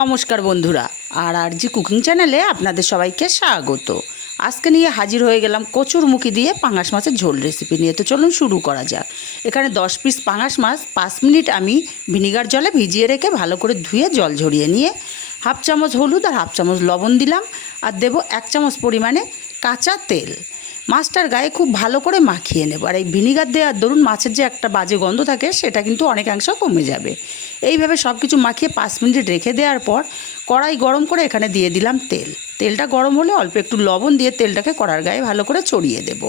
নমস্কার বন্ধুরা, আর জি কুকিং চ্যানেলে আপনাদের সবাইকে স্বাগত। আজকে নিয়ে হাজির হয়ে গেলাম কচুরমুখী দিয়ে পাঙাশ মাছের ঝোল রেসিপি নিয়ে। তো চলুন শুরু করা যাক। এখানে 10 পিস পাঙাশ মাছ 5 মিনিট আমি ভিনিগার জলে ভিজিয়ে রেখে ভালো করে ধুয়ে জল ঝরিয়ে নিয়ে হাফ চামচ হলুদ আর হাফ চামচ লবণ দিলাম, আর দেব 1 চামচ পরিমাণে কাঁচা তেল। মাছটার গায়ে খুব ভালো করে মাখিয়ে নেব। আর এই ভিনিগার দেওয়ার দরুন মাছের যে একটা বাজে গন্ধ থাকে সেটা কিন্তু অনেকাংশ কমে যাবে। এইভাবে সব কিছু মাখিয়ে 5 মিনিট রেখে দেওয়ার পর কড়াই গরম করে এখানে দিয়ে দিলাম তেল। তেলটা গরম হলে অল্প একটু লবণ দিয়ে তেলটাকে কড়ার গায়ে ভালো করে ছড়িয়ে দেব।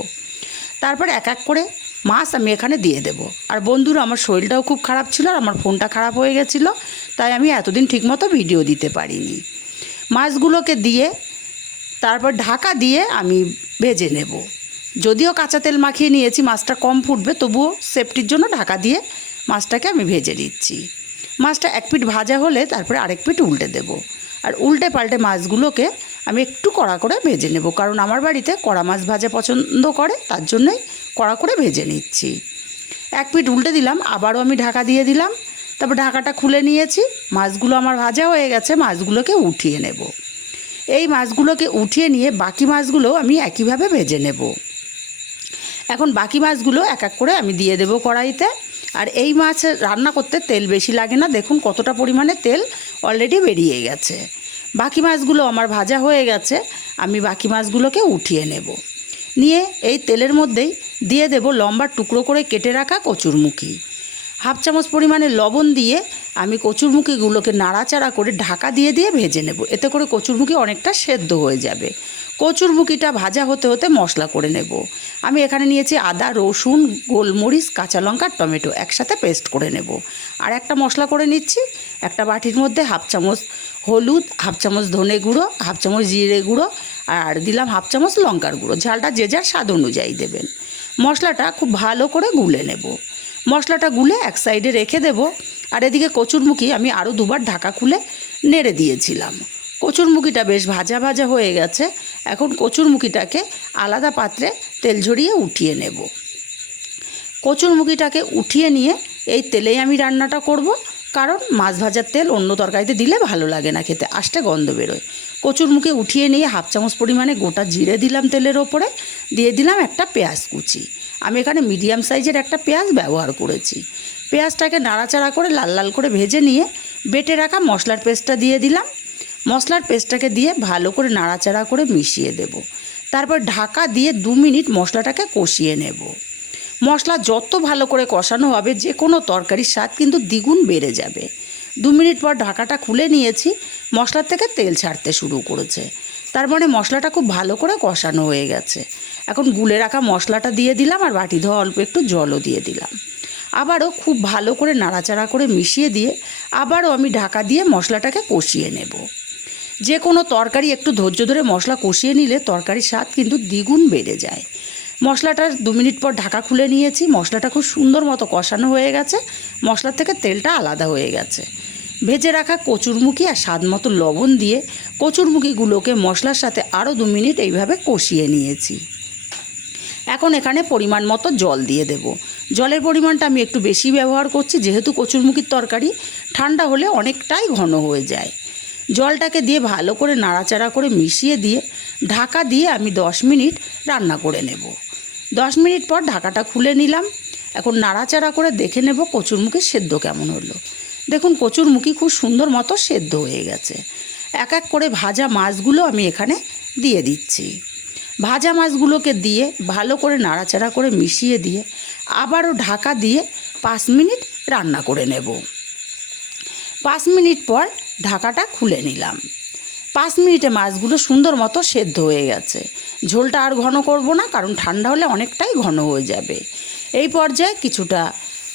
তারপর এক এক করে মাছ আমি এখানে দিয়ে দেব। আর বন্ধুরা, আমার শরীরটাও খুব খারাপ ছিল আর আমার ফোনটা খারাপ হয়ে গেছিলো, তাই আমি এতদিন ঠিকমতো ভিডিও দিতে পারিনি। মাছগুলোকে দিয়ে তারপর ঢাকা দিয়ে আমি ভেজে নেব। যদিও কাঁচা তেল মাখিয়ে নিয়েছি, মাছটা কম ফুটবে, তবুও সেফটির জন্য ঢাকা দিয়ে মাছটাকে আমি ভেজে নিচ্ছি। মাছটা এক পিঠ ভাজা হলে তারপরে আরেক পিঠ উল্টে দেব। আর উল্টে পাল্টে মাছগুলোকে আমি একটু কড়া করে ভেজে নেব, কারণ আমার বাড়িতে কড়া মাছ ভাজা পছন্দ করে, তার জন্যই কড়া করে ভেজে নিচ্ছি। এক পিঠ উল্টে দিলাম, আবারও আমি ঢাকা দিয়ে দিলাম। তারপর ঢাকাটা খুলে নিয়েছি। মাছগুলো আমার ভাজা হয়ে গেছে, মাছগুলোকে উঠিয়ে নেব। এই মাছগুলোকে উঠিয়ে নিয়ে বাকি মাছগুলো আমি একইভাবে ভেজে নেব। এখন বাকি মাছগুলো এক এক করে আমি দিয়ে দেব কড়াইতে। আর এই মাছ রান্না করতে তেল বেশি লাগে না, দেখুন কতটা পরিমাণে তেল অলরেডি বেরিয়ে গেছে। বাকি মাছগুলো আমার ভাজা হয়ে গেছে, আমি বাকি মাছগুলোকে উঠিয়ে নেব। নিয়ে এই তেলের মধ্যেই দিয়ে দেব লম্বা টুকরো করে কেটে রাখা কচুরমুখী। হাফ চামচ পরিমাণে লবণ দিয়ে আমি কচুরমুখীগুলোকে নাড়াচাড়া করে ঢাকা দিয়ে দিয়ে ভেজে নেব। এতে করে কচুরমুখী অনেকটা সেদ্ধ হয়ে যাবে। কচুরমুখীটা ভাজা হতে হতে মশলা করে নেব। আমি এখানে নিয়েছি আদা, রসুন, গোলমরিচ, কাঁচা লঙ্কা, টমেটো একসাথে পেস্ট করে নেব। আর একটা মশলা করে নিচ্ছি। একটা বাটির মধ্যে হাফ চামচ হলুদ, হাফ চামচ ধনে গুঁড়ো, হাফ চামচ জিরে গুঁড়ো, আর দিলাম হাফ চামচ লঙ্কার গুঁড়ো। ঝালটা যে যার স্বাদ অনুযায়ী দেবেন। মশলাটা খুব ভালো করে গুলে নেব। মশলাটা গুলে এক সাইডে রেখে দেব। আর এদিকে কচুরমুখী আমি আরও দুবার ঢাকা খুলে নেড়ে দিয়েছিলাম। কচুরমুখীটা বেশ ভাজা ভাজা হয়ে গেছে। এখন কচুরমুখীটাকে আলাদা পাত্রে তেল ঝরিয়ে উঠিয়ে নেব। কচুরমুখীটাকে উঠিয়ে নিয়ে এই তেলেই আমি রান্নাটা করব, কারণ মাছ ভাজার তেল অন্য তরকারিতে দিলে ভালো লাগে না খেতে, আষ্টে গন্ধ বেরোয়। কচুরমুখী উঠিয়ে নিয়ে হাফ চামচ পরিমাণে গোটা জিরে দিলাম তেলের ওপরে, দিয়ে দিলাম একটা পেঁয়াজ কুচি। আমি এখানে মিডিয়াম সাইজের একটা পেঁয়াজ ব্যবহার করেছি। পেঁয়াজটাকে নাড়াচাড়া করে লাল লাল করে ভেজে নিয়ে বেটে রাখা মশলার পেস্টটা দিয়ে দিলাম। মশলার পেস্টটাকে দিয়ে ভালো করে নাড়াচাড়া করে মিশিয়ে দেব। তারপর ঢাকা দিয়ে 2 মিনিট মশলাটাকে কষিয়ে নেব। মশলা যত ভালো করে কষানো হবে, যে কোনো তরকারির স্বাদ কিন্তু দ্বিগুণ বেড়ে যাবে। 2 মিনিট পর ঢাকাটা খুলে নিয়েছি। মশলার থেকে তেল ছাড়তে শুরু করেছে, তার মানে মশলাটা খুব ভালো করে কষানো হয়ে গেছে। এখন গুলে রাখা মশলাটা দিয়ে দিলাম, আর বাটি ধোয়া অল্প একটু জলও দিয়ে দিলাম। আবারও খুব ভালো করে নাড়াচাড়া করে মিশিয়ে দিয়ে আবারও আমি ঢাকা দিয়ে মশলাটাকে কষিয়ে নেব। যে কোনো তরকারি একটু ধৈর্য ধরে মশলা কষিয়ে নিলে তরকারির স্বাদ কিন্তু দ্বিগুণ বেড়ে যায়। মশলাটার 2 মিনিট পর ঢাকা খুলে নিয়েছি। মশলাটা খুব সুন্দর মতো কষানো হয়ে গেছে। মশলার থেকে তেলটা আলাদা হয়ে গেছে। ভেজে রাখা কচুরমুখী আর স্বাদ মতো লবণ দিয়ে কচুরমুখীগুলোকে মশলার সাথে আরও 2 মিনিট এইভাবে কষিয়ে নিয়েছি। এখন এখানে পরিমাণ মতো জল দিয়ে দেব। জলের পরিমাণটা আমি একটু বেশি ব্যবহার করছি, যেহেতু কচুরমুখীর তরকারি ঠান্ডা হলে অনেকটাই ঘন হয়ে যায়। জলটাকে দিয়ে ভালো করে নাড়াচাড়া করে মিশিয়ে দিয়ে ঢাকা দিয়ে আমি 10 মিনিট রান্না করে নেব। 10 মিনিট পর ঢাকাটা খুলে নিলাম। এখন নাড়াচাড়া করে দেখে নেব কচুরমুখী সেদ্ধ কেমন হলো। দেখুন কচুরমুখী খুব সুন্দর মতো সেদ্ধ হয়ে গেছে। এক এক করে ভাজা মাছগুলো আমি এখানে দিয়ে দিচ্ছি। ভাজা মাছগুলোকে দিয়ে ভালো করে নাড়াচাড়া করে মিশিয়ে দিয়ে আবারও ঢাকা দিয়ে 5 মিনিট রান্না করে নেব। 5 মিনিট পর ঢাকাটা খুলে নিলাম। 5 মিনিটে মাছগুলো সুন্দর মতো সেদ্ধ হয়ে গেছে। ঝোলটা আর ঘন করব না, কারণ ঠান্ডা হলে অনেকটাই ঘন হয়ে যাবে। এই পর্যায়ে কিছুটা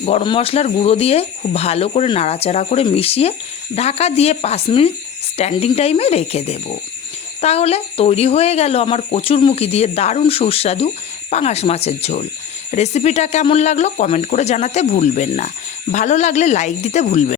গরম মশলার গুঁড়ো দিয়ে খুব ভালো করে নাড়াচাড়া করে মিশিয়ে ঢাকা দিয়ে 5 মিনিট স্ট্যান্ডিং টাইমে রেখে দেব। তাহলে তৈরি হয়ে গেল আমার কচুরমুখী দিয়ে দারুণ সুস্বাদু পাঙাশ মাছের ঝোল। রেসিপিটা কেমন লাগলো কমেন্ট করে জানাতে ভুলবেন না। ভালো লাগলে লাইক দিতে ভুলবেন না।